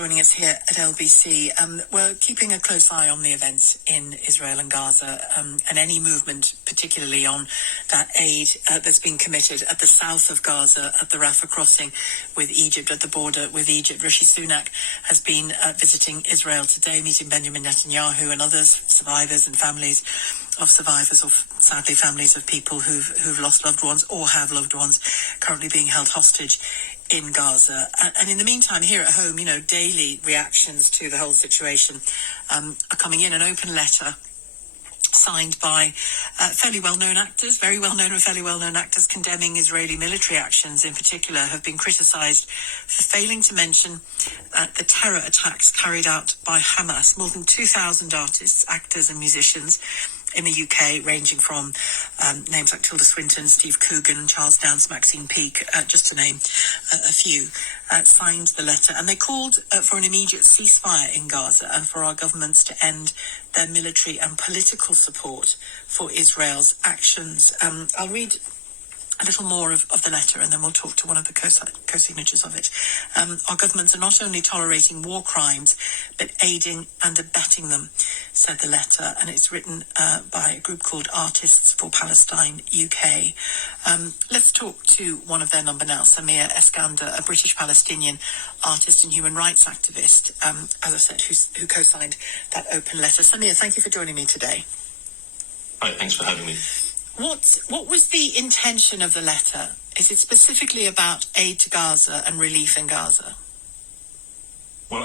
joining us here at LBC. We're keeping a close eye on the events in Israel and Gaza, and any movement, particularly on that aid that's been committed at the south of Gaza, at the Rafah crossing with Egypt, at the border with Egypt. Rishi Sunak has been visiting Israel today, meeting Benjamin Netanyahu and others, survivors and families of survivors, of sadly families of people who've lost loved ones or have loved ones currently being held hostage in Gaza. And in the meantime, here at home, daily reactions to the whole situation are coming in. An open letter signed by fairly well-known actors, very well-known and fairly well-known actors condemning Israeli military actions in particular, have been criticised for failing to mention the terror attacks carried out by Hamas. More than 2,000 artists, actors and musicians in the UK, ranging from names like Tilda Swinton, Steve Coogan, Charles Dance, Maxine Peake, just to name a few, signed the letter. And they called for an immediate ceasefire in Gaza and for our governments to end their military and political support for Israel's actions. I'll read a little more of the letter, and then we'll talk to one of the co-signatories of it. Our governments are not only tolerating war crimes, but aiding and abetting them, said the letter, and it's written by a group called Artists for Palestine UK. Let's talk to one of their number now, Samir Eskanda, a British Palestinian artist and human rights activist, as I said, who co-signed that open letter. Samir, thank you for joining me today. Hi, thanks for having me. What was the intention of the letter? Is it specifically about aid to Gaza and relief in Gaza? Well,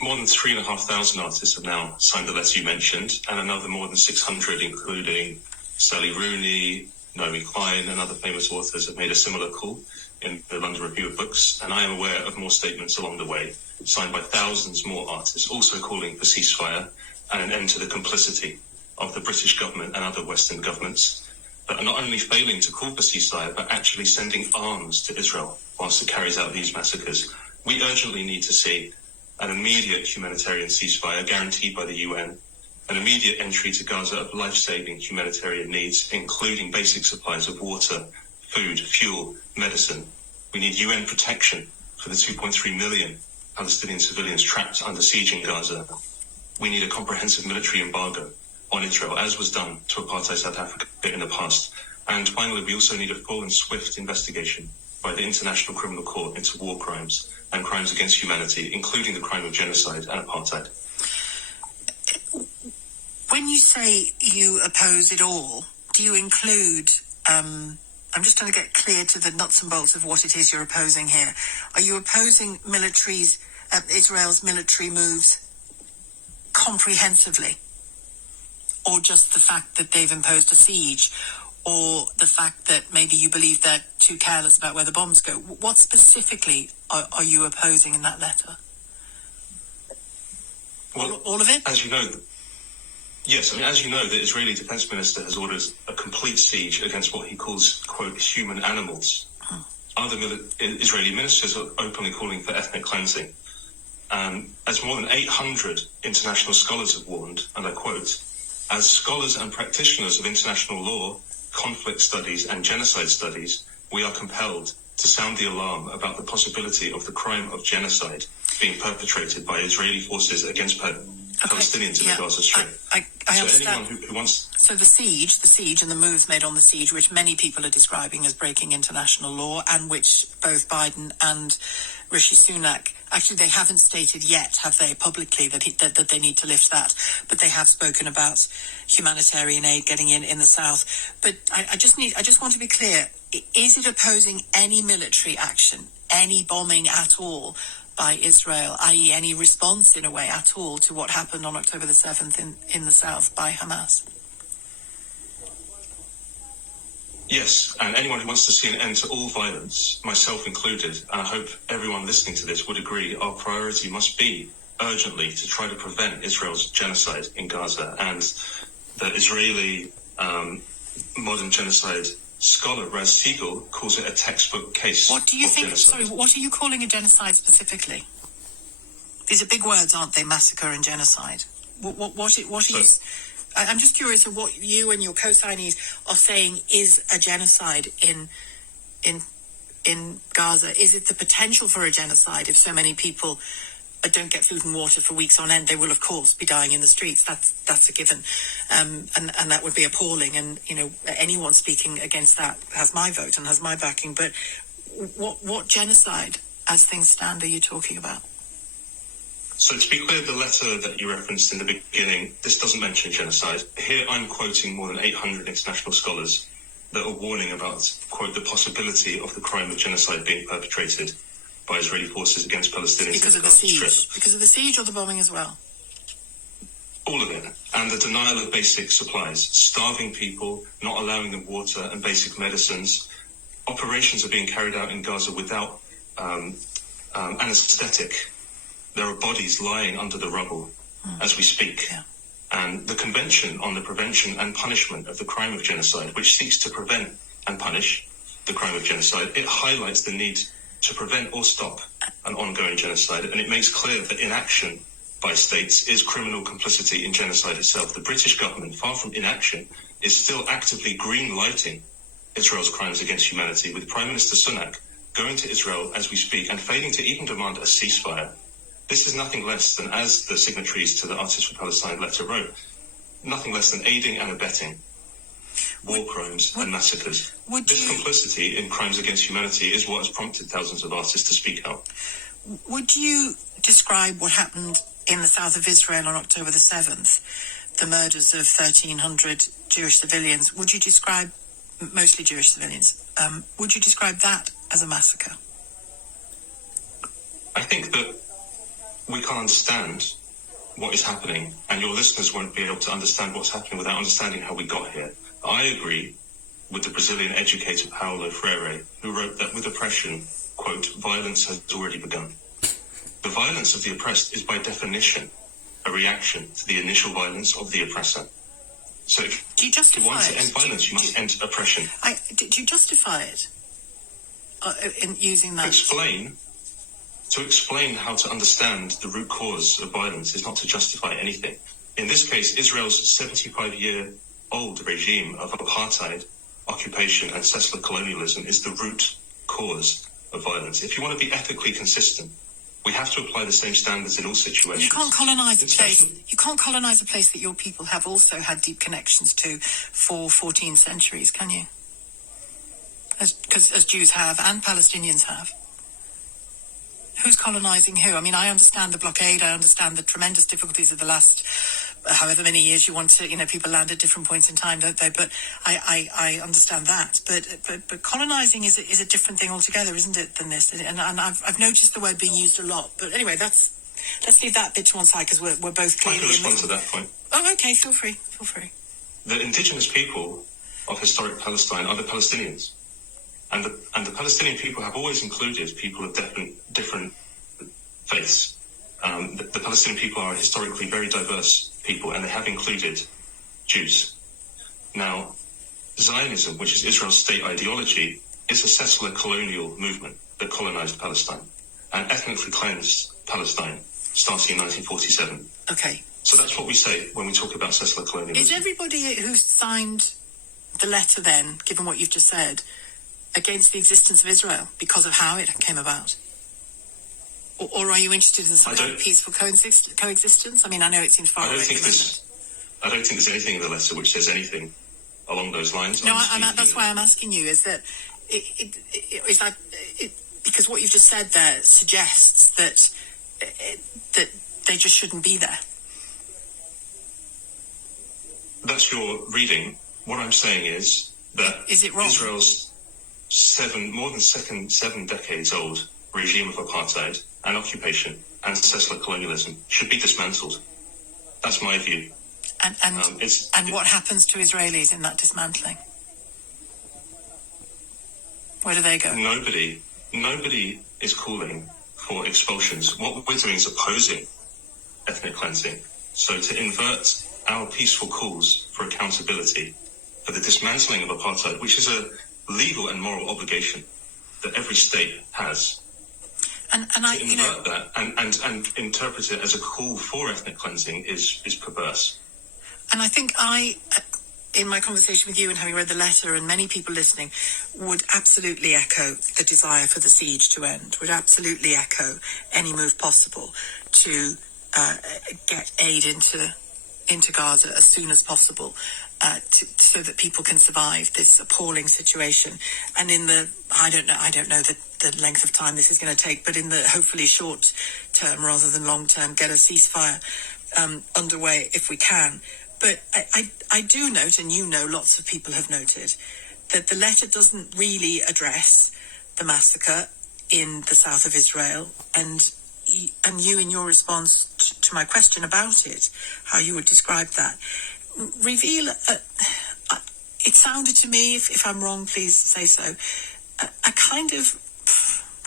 more than 3,500 artists have now signed the letter you mentioned, and another more than 600, including Sally Rooney, Naomi Klein, and other famous authors, have made a similar call in the London Review of Books, and I am aware of more statements along the way, signed by thousands more artists, also calling for ceasefire and an end to the complicity of the British government and other Western governments that are not only failing to call for ceasefire, but actually sending arms to Israel whilst it carries out these massacres. We urgently need to see an immediate humanitarian ceasefire guaranteed by the UN, an immediate entry to Gaza of life-saving humanitarian needs, including basic supplies of water, food, fuel, medicine. We need UN protection for the 2.3 million Palestinian civilians trapped under siege in Gaza. We need a comprehensive military embargo on Israel, as was done to apartheid South Africa in the past. And finally, we also need a full and swift investigation by the International Criminal Court into war crimes and crimes against humanity, including the crime of genocide and apartheid. When you say you oppose it all, do you include, I'm just trying to get clear to the nuts and bolts of what it is you're opposing here. Are you opposing Israel's military moves comprehensively? Or just the fact that they've imposed a siege, or the fact that maybe you believe they're too careless about where the bombs go? What specifically are you opposing in that letter? Well, all of it? As you know, yes. As you know, the Israeli Defense Minister has ordered a complete siege against what he calls, quote, human animals. Other Israeli ministers are openly calling for ethnic cleansing. As more than 800 international scholars have warned, and I quote, "As scholars and practitioners of international law, conflict studies and genocide studies, we are compelled to sound the alarm about the possibility of the crime of genocide being perpetrated by Israeli forces against Palestinians in the Gaza Strip." I so understand. Anyone who wants... So the siege and the moves made on the siege, which many people are describing as breaking international law, and which both Biden and Rishi Sunak, actually they haven't stated yet, have they, publicly, that they need to lift that, but they have spoken about humanitarian aid getting in the south. But I just want to be clear, is it opposing any military action, any bombing at all by Israel, i.e. any response in a way at all to what happened on October the 7th in the south by Hamas? Yes, and anyone who wants to see an end to all violence, myself included, and I hope everyone listening to this would agree, our priority must be urgently to try to prevent Israel's genocide in Gaza. And the Israeli modern genocide scholar Raz Siegel calls it a textbook case. What do you think? Genocide. Sorry, what are you calling a genocide specifically? These are big words, aren't they? Massacre and genocide. What are you? I'm just curious of what you and your co-signees are saying is a genocide in Gaza. Is it the potential for a genocide if so many people don't get food and water for weeks on end, they will of course be dying in the streets. That's a given, and that would be appalling. And anyone speaking against that has my vote and has my backing. But what genocide, as things stand, are you talking about? So to be clear, the letter that you referenced in the beginning, this doesn't mention genocide. Here I'm quoting more than 800 international scholars that are warning about, quote, the possibility of the crime of genocide being perpetrated by Israeli forces against Palestinians. Because of the siege? Because of the siege or the bombing as well? All of it. And the denial of basic supplies, starving people, not allowing them water and basic medicines. Operations are being carried out in Gaza without anesthetic. There are bodies lying under the rubble as we speak. Yeah. And the Convention on the Prevention and Punishment of the Crime of Genocide, which seeks to prevent and punish the crime of genocide, it highlights the need to prevent or stop an ongoing genocide, and it makes clear that inaction by states is criminal complicity in genocide itself. The British government, far from inaction, is still actively green-lighting Israel's crimes against humanity, with Prime Minister Sunak going to Israel as we speak and failing to even demand a ceasefire. This is nothing less than, as the signatories to the Artists for Palestine letter wrote, nothing less than aiding and abetting war crimes and massacres. This complicity in crimes against humanity is what has prompted thousands of artists to speak out. Would you describe what happened in the south of Israel on October the 7th, the murders of 1,300 Jewish civilians? Would you describe, mostly Jewish civilians, would you describe that as a massacre? I think that we can't understand what is happening, and your listeners won't be able to understand what's happening without understanding how we got here. I agree with the Brazilian educator Paulo Freire, who wrote that with oppression, quote, violence has already begun. The violence of the oppressed is by definition a reaction to the initial violence of the oppressor. So if you want to end violence, you must end oppression. Do you justify it in using that? To explain how to understand the root cause of violence is not to justify anything. In this case, Israel's 75-year-old regime of apartheid, occupation, and settler colonialism is the root cause of violence. If you want to be ethically consistent, we have to apply the same standards in all situations. You can't colonize a place. You can't colonize a place that your people have also had deep connections to for 14 centuries, can you? As Jews have and Palestinians have. Who's colonizing who? I mean, I understand the blockade. I understand the tremendous difficulties of the last however many years you want to, people land at different points in time, don't they? But I understand that. But colonizing is a different thing altogether, isn't it, than this? And I've noticed the word being used a lot. But anyway, let's leave that bit to one side because we're both clearly. I can respond to that point. Oh, okay. Feel free. The indigenous people of historic Palestine are the Palestinians. And the Palestinian people have always included people of different faiths. The Palestinian people are historically very diverse people, and they have included Jews. Now, Zionism, which is Israel's state ideology, is a settler colonial movement that colonized Palestine and ethnically cleansed Palestine starting in 1947. Okay. So that's what we say when we talk about settler colonialism. Is everybody who signed the letter then, given what you've just said, against the existence of Israel because of how it came about? Or are you interested in some kind of peaceful coexistence? I mean, I know it seems far away at the moment. I don't think there's anything in the letter which says anything along those lines. No, that's why I'm asking you, is that because what you've just said there suggests that they just shouldn't be there. That's your reading. What I'm saying is that is it wrong? Israel's more than 7 decades old regime of apartheid and occupation and settler colonialism should be dismantled. That's my view. And what happens to Israelis in that dismantling? Where do they go? Nobody is calling for expulsions. What we're doing is opposing ethnic cleansing. So to invert our peaceful calls for accountability for the dismantling of apartheid, which is a legal and moral obligation that every state has, and interpret it as a call for ethnic cleansing is perverse. And I think in my conversation with you and having read the letter, and many people listening, would absolutely echo the desire for the siege to end, would absolutely echo any move possible to get aid into Gaza as soon as possible, so that people can survive this appalling situation. And in the, I don't know the length of time this is going to take, but in the hopefully short term rather than long term, get a ceasefire underway if we can. But I do note, and you know, lots of people have noted, that the letter doesn't really address the massacre in the south of Israel, and you, in your response to my question about it, how you would describe that, reveal, it sounded to me, if I'm wrong, please say so, a kind of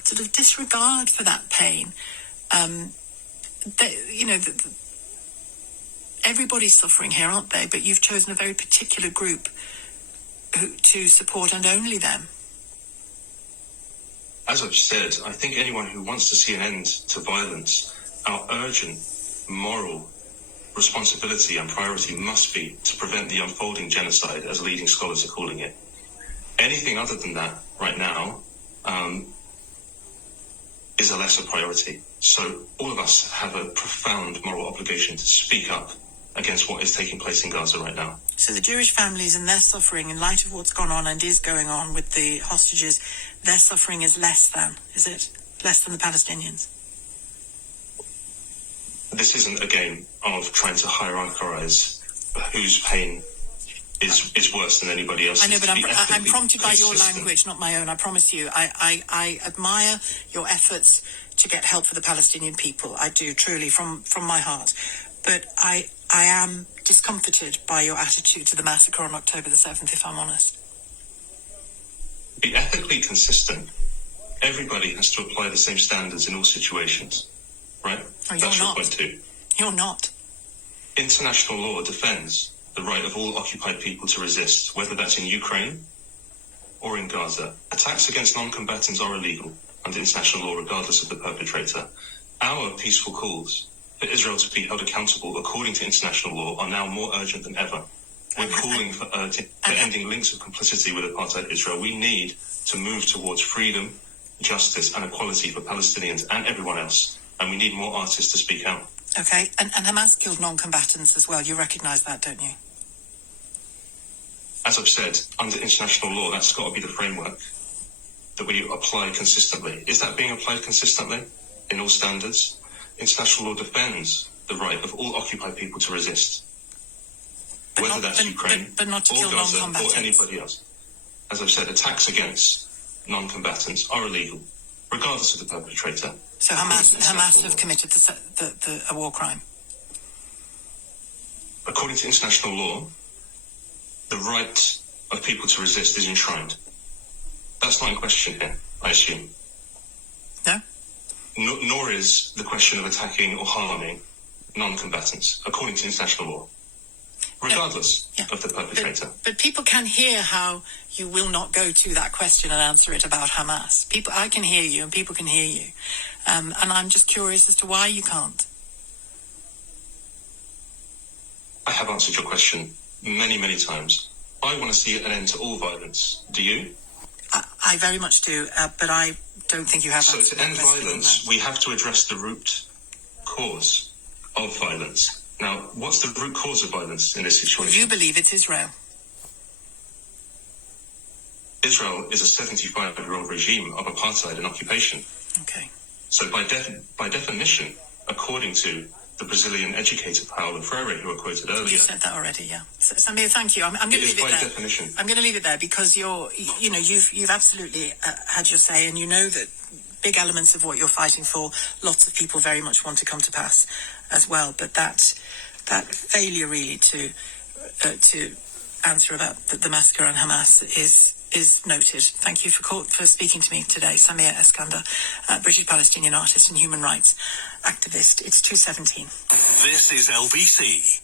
sort of disregard for that pain. Everybody's suffering here, aren't they? But you've chosen a very particular group to support, and only them. As I've said, I think anyone who wants to see an end to violence, our urgent moral responsibility and priority must be to prevent the unfolding genocide, as leading scholars are calling it. Anything other than that right now is a lesser priority. So all of us have a profound moral obligation to speak up against what is taking place in Gaza right now. So the Jewish families and their suffering, in light of what's gone on and is going on with the hostages, their suffering is less than, is it? Less than the Palestinians? This isn't a game of trying to hierarchize whose pain is worse than anybody else's. I know, but I'm prompted by your language, not my own. I promise you. I admire your efforts to get help for the Palestinian people. I do, truly, from my heart. But I am discomforted by your attitude to the massacre on October the 7th, if I'm honest. Be ethically consistent. Everybody has to apply the same standards in all situations, right? Oh, That's your point too. You're not. International law defends the right of all occupied people to resist, whether that's in Ukraine or in Gaza. Attacks against non-combatants are illegal under international law, regardless of the perpetrator. Our peaceful calls for Israel to be held accountable according to international law are now more urgent than ever. We're calling for ending links of complicity with apartheid Israel. We need to move towards freedom, justice and equality for Palestinians and everyone else. And we need more artists to speak out. Okay, and Hamas killed non-combatants as well. You recognise that, don't you? As I've said, under international law, that's got to be the framework that we apply consistently. Is that being applied consistently in all standards? International law defends the right of all occupied people to resist, whether that's Ukraine but not to or kill Gaza non-combatants. or anybody else. As I've said, attacks against non-combatants are illegal, regardless of the perpetrator. So Hamas have committed a war crime? According to international law, the right of people to resist is enshrined. That's not in question here, I assume. No? Nor is the question of attacking or harming non-combatants, according to international law, regardless of the perpetrator. But people can hear how you will not go to that question and answer it about Hamas. I can hear you, and people can hear you. And I'm just curious as to why you can't. I have answered your question many, many times. I want to see an end to all violence. Do you? I very much do, but I don't think you have. So to end violence, we have to address the root cause of violence. Now, what's the root cause of violence in this situation? Well, you believe it's Israel. Israel is a 75-year-old regime of apartheid and occupation. Okay. So by definition, according to the Brazilian educator Paulo Freire, who I quoted earlier. You said that already, yeah. Samir, thank you. I'm going to leave it there. Definition. I'm going to leave it there because you've absolutely had your say, and you know that big elements of what you're fighting for, lots of people very much want to come to pass as well. But that failure really to answer about the massacre on Hamas is noted. Thank you for speaking to me today, Samir Eskanda, British Palestinian artist and human rights activist. It's 2:17. This is LBC.